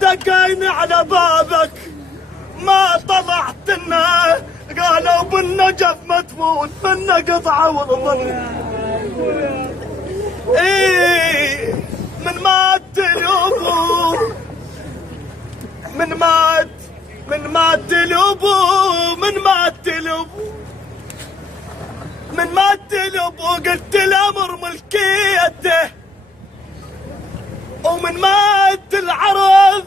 دقينا على بابك ما طلعت لنا، قالوا بالنجف مدفون منا قطعة وضمن. ايه من مات الابو، من مات الابو، من مات الابو، من مات الابو، قلت الامر ملكيته. ومن مات العرض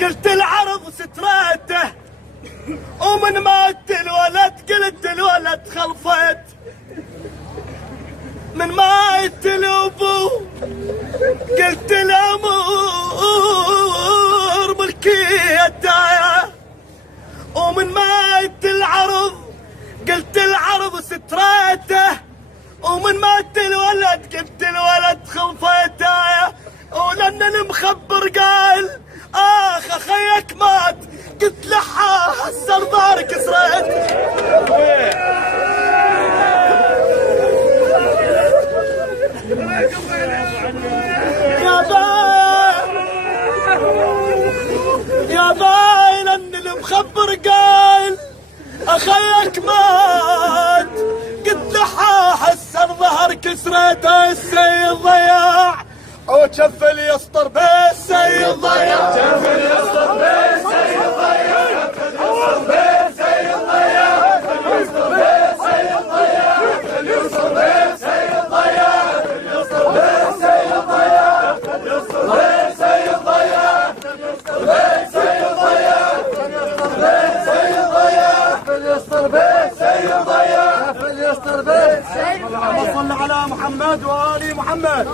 قلت العرض ستراته. ومن مات الولد قلت الولد خلفت. من مات الابو قلت الامر ملكيته. ومن مات العرض قلت العرض ستراته. ومن مات الولد قلت الولد خلفته. ولأن المخبر قال اخ اخيك مات، قلت لحا هسه الظهر كسرت. يا باي لأن المخبر قال اخيك مات، قلت لحا هسه الظهر كسرت. السيد ضياع وشف اللي يسطر بالسيد ضياع، شف اللي يسطر بالسيد ضياع، شف اللي يسطر بالسيد ضياع، شف اللي يسطر بالسيد ضياع، شف اللي يسطر بالسيد ضياع، شف اللي يسطر بالسيد ضياع، شف اللي يسطر بالسيد ضياع، شف اللي يسطر بالسيد ضياع، شف اللي يسطر بالسيد ضياع، شف اللي يسطر بالسيد ضياع. اللهم صل على محمد وآل محمد.